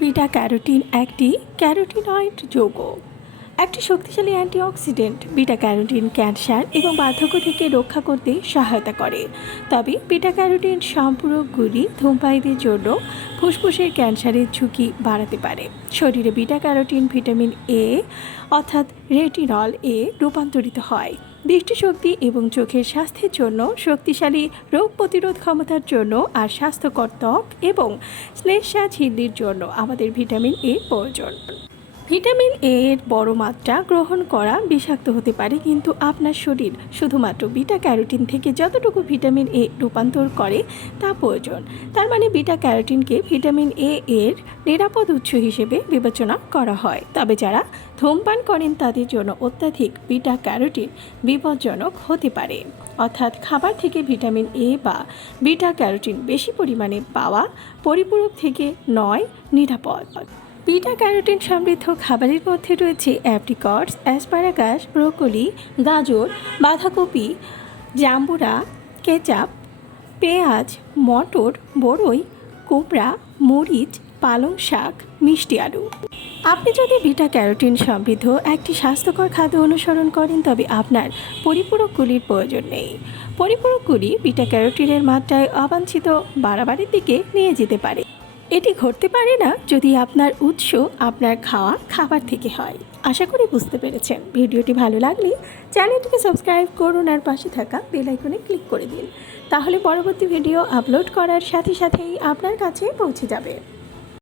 Beta carotene একটি carotenoid যৌগ। একটি শক্তিশালী অ্যান্টিঅক্সিডেন্ট, বিটা ক্যারোটিন, ক্যান্সার এবং বার্ধক্য থেকে রক্ষা করতে সহায়তা করে। তবে বিটা ক্যারোটিন সম্পূরকগুলি ধূমপায়ীদের জন্য ফুসফুসের ক্যান্সারের ঝুঁকি বাড়াতে পারে। শরীরে বিটা ক্যারোটিন ভিটামিন এ অর্থাৎ রেটিনল এ রূপান্তরিত হয়। দৃষ্টিশক্তি এবং চোখের স্বাস্থ্যের জন্য শক্তিশালী রোগ প্রতিরোধ ক্ষমতার জন্য আর স্বাস্থ্যকর ত্বক এবং শ্লেষা ঝিল্লির জন্য আমাদের ভিটামিন এ প্রয়োজন। ভিটামিন এ এর বড় মাত্রা গ্রহণ করা বিষাক্ত হতে পারে, কিন্তু আপনার শরীর শুধুমাত্র বিটা ক্যারোটিন থেকে যতটুকু ভিটামিন এ রূপান্তর করে তা প্রয়োজন। তার মানে বিটা ক্যারোটিনকে ভিটামিন এ এর নিরাপদ উৎস হিসেবে বিবেচনা করা হয়। তবে যারা ধূমপান করেন, তাদের জন্য অত্যাধিক বিটা ক্যারোটিন বিপজ্জনক হতে পারে। অর্থাৎ খাবার থেকে ভিটামিন এ বা বিটা ক্যারোটিন বেশি পরিমাণে পাওয়া পরিপূরক থেকে নয়, নিরাপদ। বিটা ক্যারোটিন সমৃদ্ধ খাবারের মধ্যে রয়েছে অ্যাপ্রিকটস, অ্যাসপারাগাস, ব্রোকলি, গাজর, বাঁধাকপি, জাম্বুরা, কেচাপ, পেঁয়াজ, মটর বড়ই কোবরা মরিচ, পালং শাক, মিষ্টি আলু। আপনি যদি বিটা ক্যারোটিন সমৃদ্ধ একটি স্বাস্থ্যকর খাদ্য অনুসরণ করেন, তবে আপনার পরিপূরকগুলির প্রয়োজন নেই। পরিপূরকগুলি বিটা ক্যারোটিনের মাত্রায় অবাঞ্ছিত বাড়াবাড়ির দিকে নিয়ে যেতে পারে। এটি ঘটতে পারে না যদি আপনার উৎস আপনার খাওয়া খাবার থেকে হয়। আশা করি বুঝতে পেরেছেন। ভিডিওটি ভালো লাগলে চ্যানেলটিকে সাবস্ক্রাইব করুন আর পাশে থাকা বেলাইকনে ক্লিক করে দিন। তাহলে পরবর্তী ভিডিও আপলোড করার সাথে সাথেই আপনার কাছে পৌঁছে যাবে।